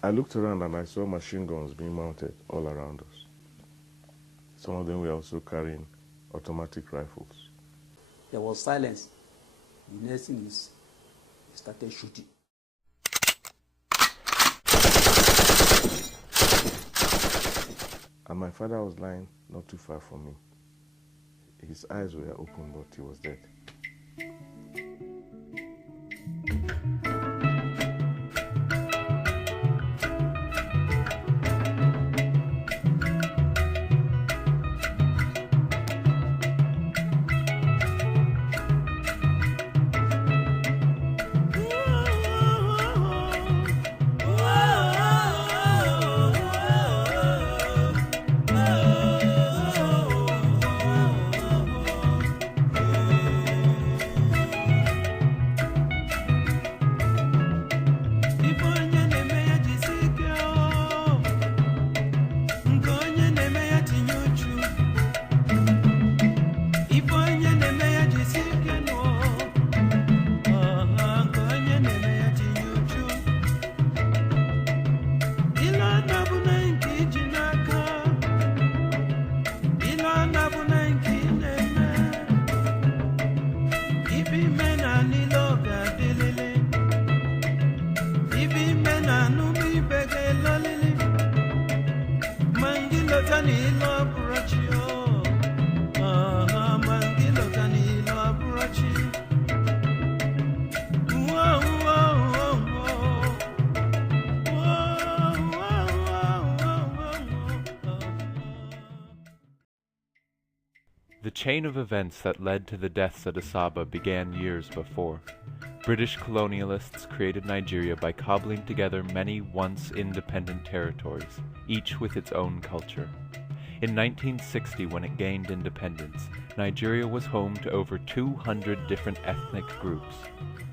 I looked around and I saw machine guns being mounted all around us. Some of them were also carrying automatic rifles. There was silence. The next thing is, they started shooting. And my father was lying not too far from me. His eyes were open, but he was dead. The chain of events that led to the deaths at Asaba began years before. British colonialists created Nigeria by cobbling together many once independent territories, each with its own culture. In 1960, when it gained independence, Nigeria was home to over 200 different ethnic groups,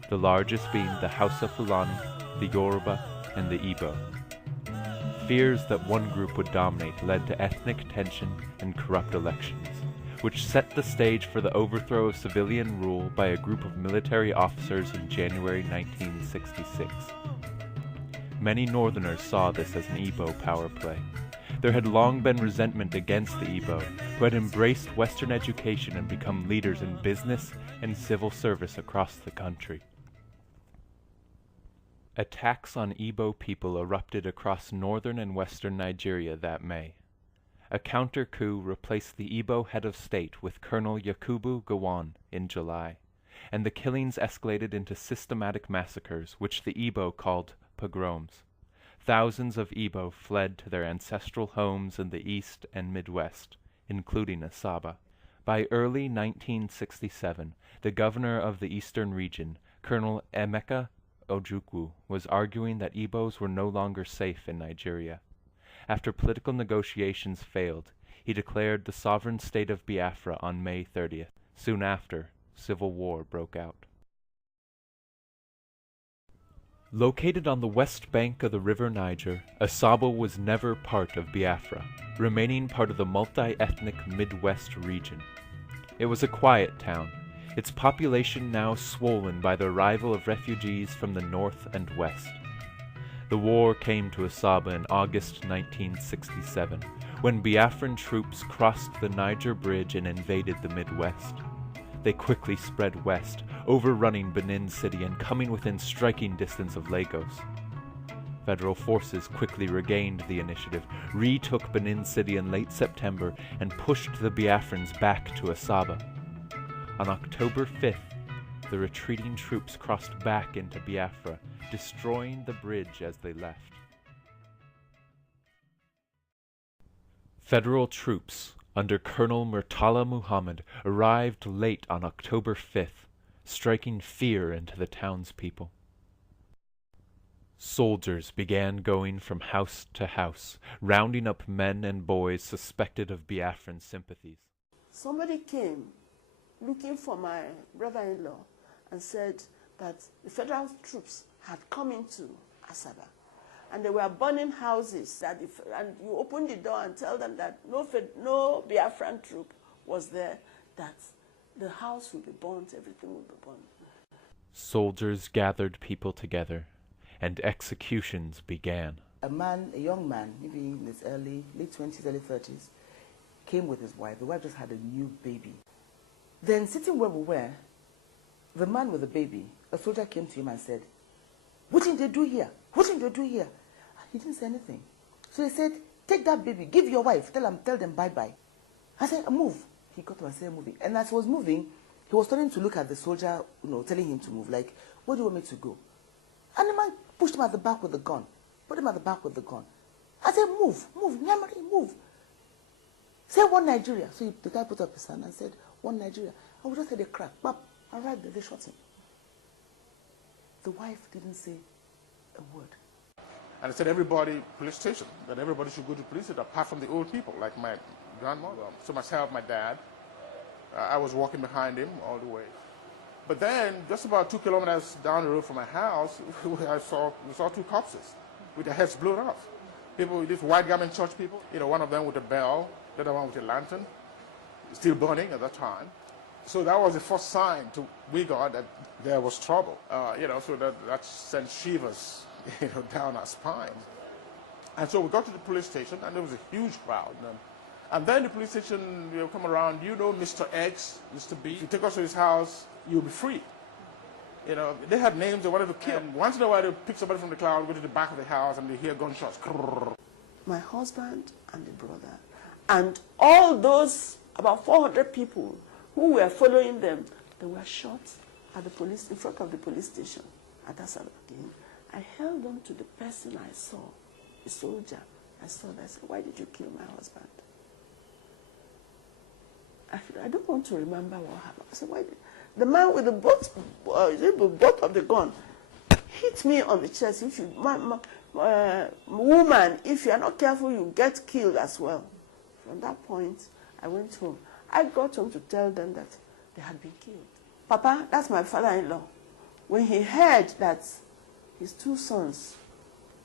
the largest being the Hausa Fulani, the Yoruba, and the Igbo. Fears that one group would dominate led to ethnic tension and corrupt elections, which set the stage for the overthrow of civilian rule by a group of military officers in January 1966. Many Northerners saw this as an Igbo power play. There had long been resentment against the Igbo, who had embraced Western education and become leaders in business and civil service across the country. Attacks on Igbo people erupted across northern and western Nigeria that May. A counter-coup replaced the Igbo head of state with Colonel Yakubu Gowon in July, and the killings escalated into systematic massacres, which the Igbo called pogroms. Thousands of Igbo fled to their ancestral homes in the east and Midwest, including Asaba. By early 1967, the governor of the eastern region, Colonel Emeka Ojukwu, was arguing that Igbos were no longer safe in Nigeria. After political negotiations failed, he declared the sovereign state of Biafra on May 30th. Soon after, civil war broke out. Located on the west bank of the river Niger, Asaba was never part of Biafra, remaining part of the multi-ethnic Midwest region. It was a quiet town, its population now swollen by the arrival of refugees from the north and west. The war came to Asaba in August 1967, when Biafran troops crossed the Niger Bridge and invaded the Midwest. They quickly spread west, overrunning Benin City and coming within striking distance of Lagos. Federal forces quickly regained the initiative, retook Benin City in late September, and pushed the Biafrans back to Asaba. On October 5th, the retreating troops crossed back into Biafra, destroying the bridge as they left. Federal troops under Colonel Murtala Muhammad arrived late on October 5th, striking fear into the townspeople. Soldiers began going from house to house, rounding up men and boys suspected of Biafran sympathies. Somebody came looking for my brother-in-law and said that the federal troops had come into Asaba and they were burning houses, and you open the door and tell them that no Biafran troop was there, that the house will be burnt, everything will be burnt. Soldiers gathered people together, and executions began. A young man, maybe in his late 20s, early 30s, came with his wife. The wife just had a new baby. Then sitting where we were, the man with the baby, a soldier came to him and said, "What did they do here? What did they do here?" He didn't say anything. So he said, "Take that baby, give your wife, tell them bye-bye." I said, "Move." He got up and started moving. And as he was moving, he was starting to look at the soldier, telling him to move, like, "Where do you want me to go?" And the man pushed him at the back with the gun. Put him at the back with the gun. I said, "Move, Nyamari, move. Say one Nigeria." So the guy put up his hand and said, "One Nigeria." I would just heard a crack, bap, and right there, they shot him. The wife didn't say a word. And I said, everybody, police station, that everybody should go to police station, apart from the old people, like my grandmother. So myself, my dad, I was walking behind him all the way. But then, just about 2 kilometers down the road from my house, we saw 2 corpses with their heads blown off. People, these white garment church people, one of them with a bell, the other one with a lantern, still burning at that time. So that was the first sign we got that there was trouble, so that sent shivers, down our spine. And so we got to the police station, and there was a huge crowd. And then the police station, come around, Mr. X, Mr. B. If you take us to his house, you'll be free. They had names they wanted to kill. And once in a while, they pick somebody from the crowd, go to the back of the house, and they hear gunshots. My husband and the brother, and all those about 400 people who were following them, they were shot at the police, in front of the police station at Asaba. I held on to the person I saw, the soldier. I said, "Why did you kill my husband?" I don't want to remember what happened. I said, "Why did..." The man with the butt of the gun hit me on the chest. If you, woman, if you are not careful, you get killed as well. From that point, I went home. I got home to tell them that they had been killed. Papa, that's my father-in-law. When he heard that his 2 sons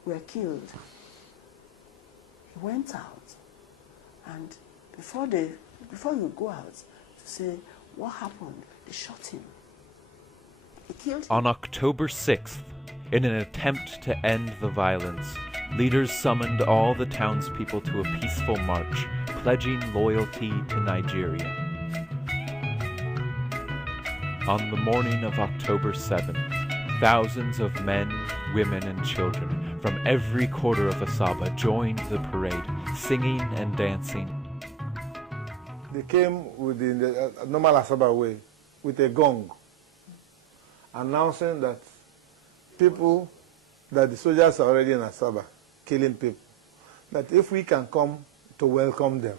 were killed, he went out. And before you go out to say, "What happened?" they shot him. They killed him. On October 6th, in an attempt to end the violence, leaders summoned all the townspeople to a peaceful march, pledging loyalty to Nigeria. On the morning of October 7th, thousands of men, women, and children from every quarter of Asaba joined the parade, singing and dancing. They came with the normal Asaba way, with a gong, announcing that the soldiers are already in Asaba, killing people, that if we can come to welcome them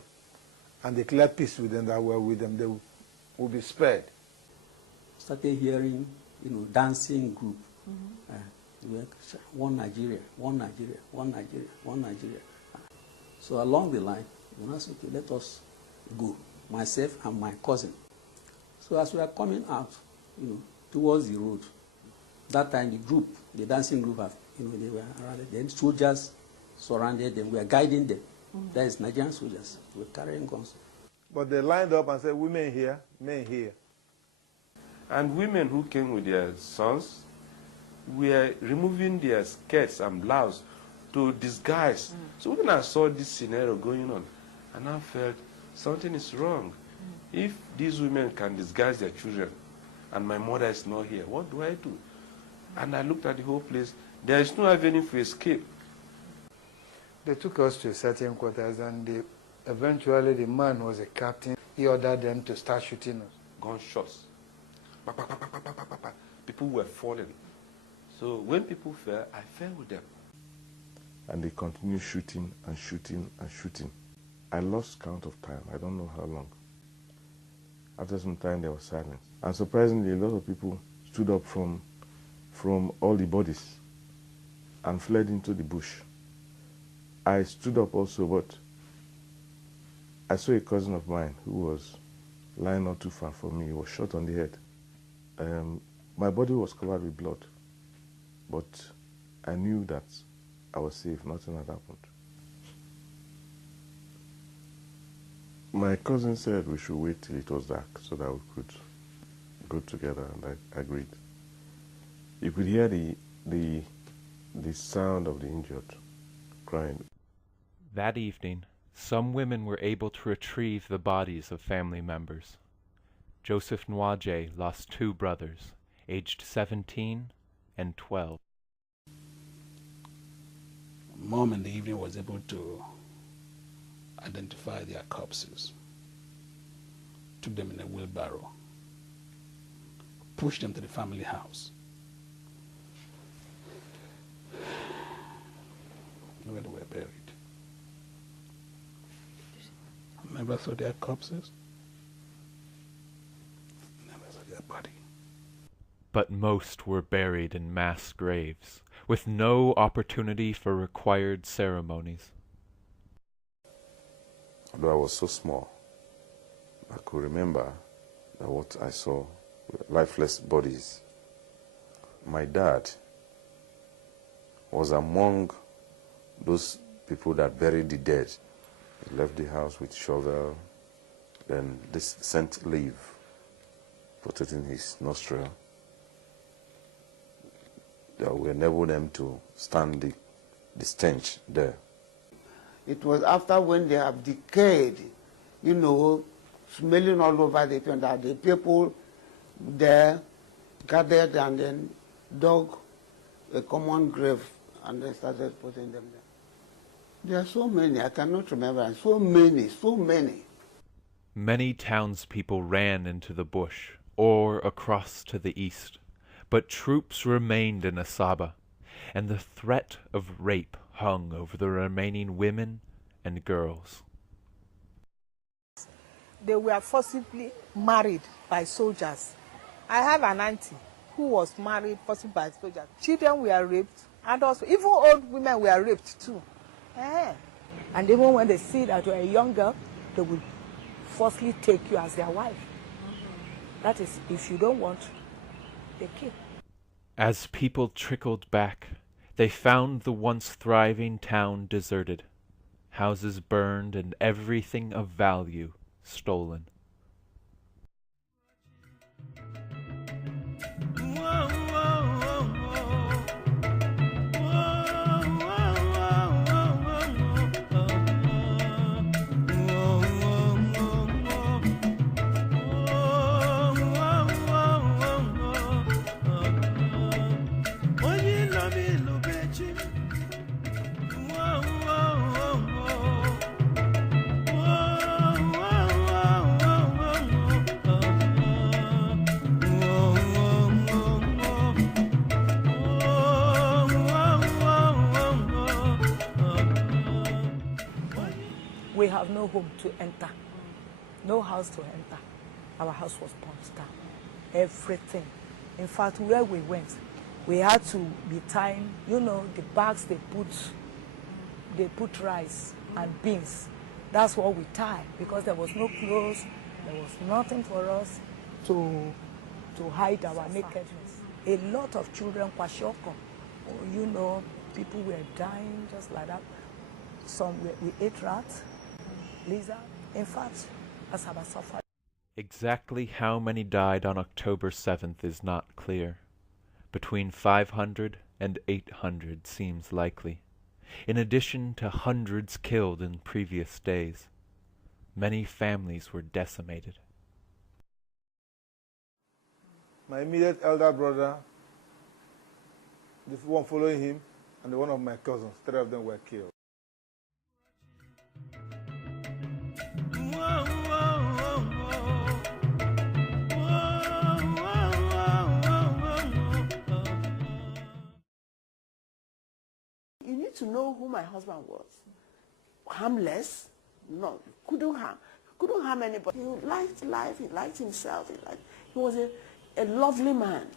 and declare peace with them, that we're with them, they will be spared. Started hearing, dancing group. One Nigeria, one Nigeria, one Nigeria, one Nigeria. So along the line, we said, "Okay, let us go," myself and my cousin. So as we are coming out, towards the road, that time the dancing group, they were around. Then soldiers surrounded them. We are guiding them. That is Nigerian soldiers. We were carrying guns. But they lined up and said, "Women here, men here." And women who came with their sons were removing their skirts and blouse to disguise. So when I saw this scenario going on, and I felt something is wrong. If these women can disguise their children, and my mother is not here, what do I do? And I looked at the whole place. There is no avenue for escape. They took us to certain quarters, and eventually the man was a captain. He ordered them to start shooting us. Gunshots. People were falling. So when people fell, I fell with them. And they continued shooting and shooting and shooting. I lost count of time. I don't know how long. After some time, there was silence. And surprisingly, a lot of people stood up from all the bodies and fled into the bush. I stood up also, but I saw a cousin of mine who was lying not too far from me. He was shot on the head. My body was covered with blood, but I knew that I was safe. Nothing had happened. My cousin said we should wait till it was dark so that we could go together, and I agreed. You could hear the sound of the injured crying. That evening, some women were able to retrieve the bodies of family members. Joseph Nwaje lost 2 brothers, aged 17 and 12. Mom in the evening was able to identify their corpses, took them in a wheelbarrow, pushed them to the family house, where they were buried. I never saw their corpses, never saw their body. But most were buried in mass graves, with no opportunity for required ceremonies. Although I was so small, I could remember that what I saw were lifeless bodies. My dad was among those people that buried the dead. He left the house with shovel, then this scent leaf, put it in his nostril. That will enable them to stand the stench there. It was after when they have decayed, you know, smelling all over the place, that the people there gathered and then dug a common grave and then started putting them there. There are so many, I cannot remember, so many, so many. Many townspeople ran into the bush or across to the east, but troops remained in Asaba, and the threat of rape hung over the remaining women and girls. They were forcibly married by soldiers. I have an auntie who was married forcibly by soldiers. Children were raped, and also even old women were raped too. And even when they see that you're a young girl, they will forcibly take you as their wife. That is, if you don't want, they kill. As people trickled back, they found the once thriving town deserted, houses burned and everything of value stolen. We have no home to enter, no house to enter. Our house was burnt down. Everything. In fact, where we went, we had to be tying, you know, the bags they put rice and beans. That's what we tied, because there was no clothes, there was nothing for us to hide our nakedness. A lot of children were shocked. You know, people were dying just like that. Some we ate rats, lizard. In fact, Asaba suffered. Exactly how many died on October 7th is not clear. Between 500 and 800 seems likely, in addition to hundreds killed in previous days. Many families were decimated. My immediate elder brother, the one following him, and one of my cousins, 3 of them were killed. You need to know who my husband was. Harmless, no, couldn't harm anybody. He liked life, he liked himself, he was a lovely man.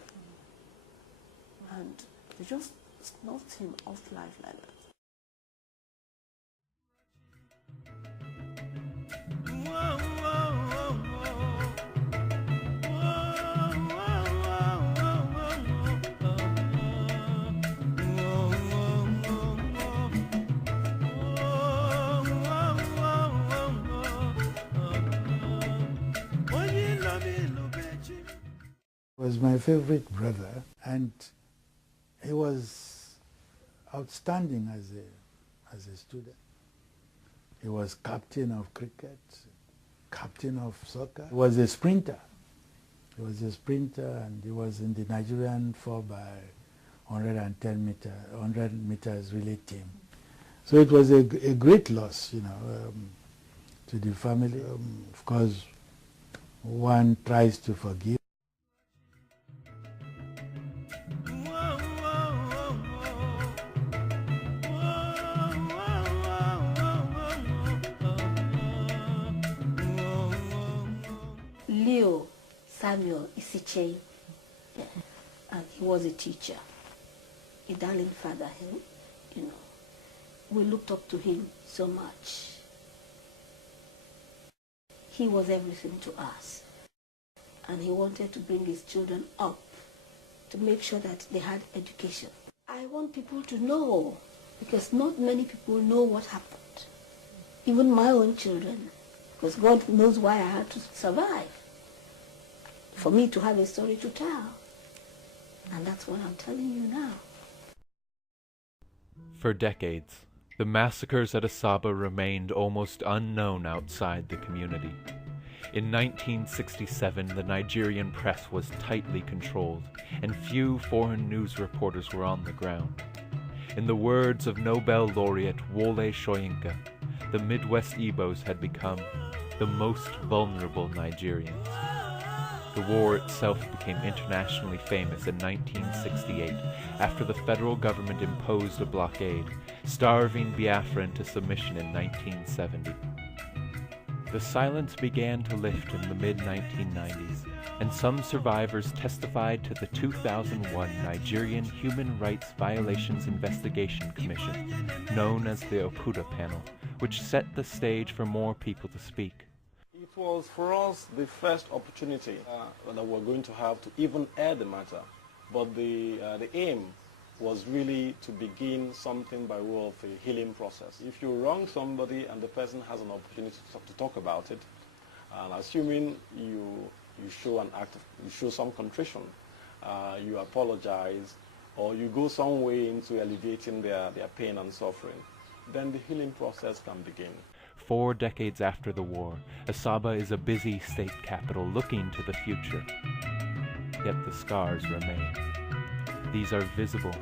And they just snuffed him off life like that. Was my favorite brother, and he was outstanding as a student. He was captain of cricket, captain of soccer. He was a sprinter. He was a sprinter, and he was in the Nigerian 100 meters relay team. So it was a great loss, you know, to the family. Of course, one tries to forgive. Leo Samuel Isichei, and he was a teacher, a darling father, you know. We looked up to him so much. He was everything to us, and he wanted to bring his children up to make sure that they had education. I want people to know, because not many people know what happened. Even my own children, because God knows why I had to survive, for me to have a story to tell. And that's what I'm telling you now. For decades, the massacres at Asaba remained almost unknown outside the community. In 1967, the Nigerian press was tightly controlled, and few foreign news reporters were on the ground. In the words of Nobel laureate Wole Soyinka, the Midwest Igbos had become the most vulnerable Nigerians. The war itself became internationally famous in 1968 after the federal government imposed a blockade, starving Biafra into submission in 1970. The silence began to lift in the mid-1990s, and some survivors testified to the 2001 Nigerian Human Rights Violations Investigation Commission, known as the Oputa Panel, which set the stage for more people to speak. It was for us the first opportunity that we're going to have to even air the matter, but the aim was really to begin something by way of a healing process. If you wrong somebody and the person has an opportunity to talk about it, and assuming you show an act, you show some contrition, you apologize, or you go some way into alleviating their pain and suffering, then the healing process can begin. 4 decades after the war, Asaba is a busy state capital looking to the future. Yet the scars remain. These are visible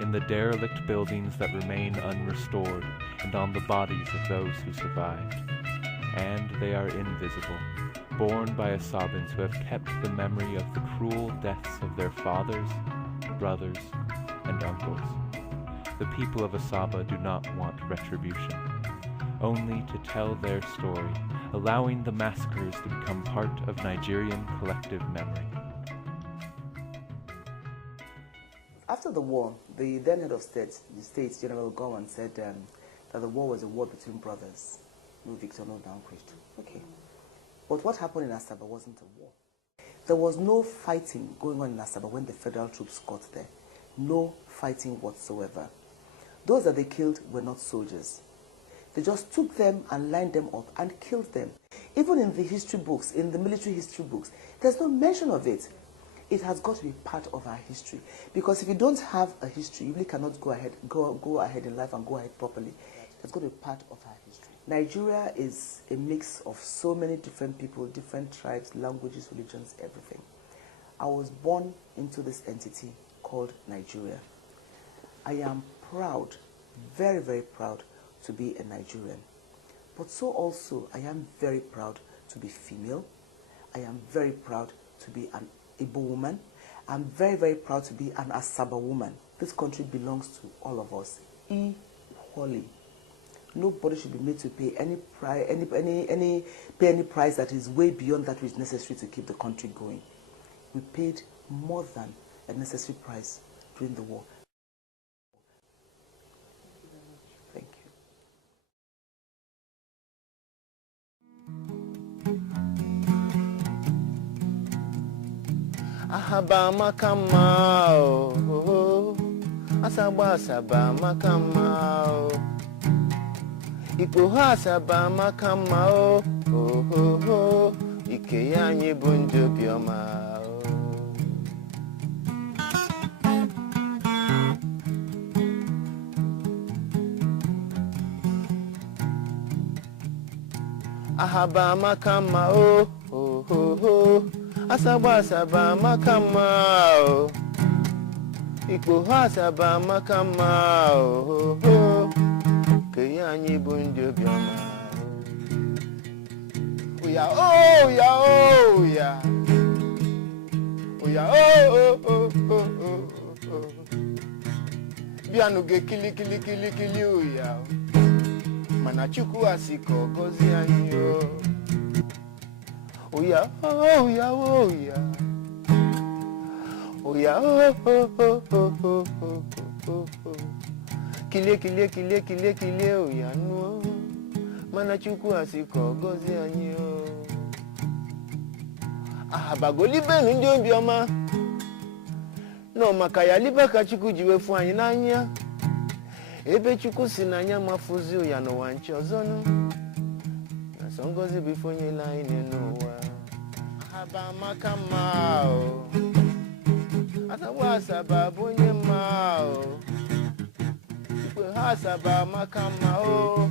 in the derelict buildings that remain unrestored and on the bodies of those who survived. And they are invisible, borne by Asabans who have kept the memory of the cruel deaths of their fathers, brothers, and uncles. The people of Asaba do not want retribution, only to tell their story, allowing the massacres to become part of Nigerian collective memory. After the war, the then head of state, the state, General Gowan, said that the war was a war between brothers. No victor, no vanquished. Okay. But what happened in Asaba wasn't a war. There was no fighting going on in Asaba when the federal troops got there. No fighting whatsoever. Those that they killed were not soldiers. They just took them and lined them up and killed them. Even in the history books, in the military history books, there's no mention of it. It has got to be part of our history. Because if you don't have a history, you really cannot go ahead in life and go ahead properly. It's got to be part of our history. Nigeria is a mix of so many different people, different tribes, languages, religions, everything. I was born into this entity called Nigeria. I am proud, very, very proud to be a Nigerian. But so also, I am very proud to be female. I am very proud to be an Igbo woman. I'm very, very proud to be an Asaba woman. This country belongs to all of us equally. Nobody should be made to pay any price that is way beyond that which is necessary to keep the country going. We paid more than a necessary price during the war. Thank you. Ahaba makamao, Asaba Asaba makamao, Ikoha Asaba makamao, Ikeyanye bunjo bioma. Ahaba makama oh oh oh oh. Asaba asaba makama oh. Ikpo asaba makama oh oh oh. Ke anyi bu ndi obioma. Oya oh ya oh ya. Oya oh oh oh oh oh. Bianu ge kili kili kili kili oya. Mana Chukwu asiko gozi anyi oh. Oya oh ya oh ya. Oya oh oh oh oh oh oh oh. Kile kile kile kile kile oya no. Mana Chukwu asiko gozi anyi oh. Bagoli benu ndi obioma. No makaya liba ka Chukwu jiwe fu anyi n'anya. Ebe Chukwu si n'anya mafuzi oya no wanchi ozonu. Na songozi bifonye la ine n'ụwa. Ahaba makama o. Asaba asaba bonye ma o. Ikwe asaba makama o.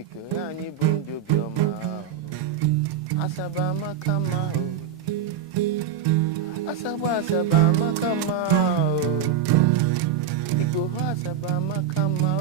Ikwe anyi bu ndi obioma. Asaba makama o. Asaba asaba makama o. Ikwe asaba makama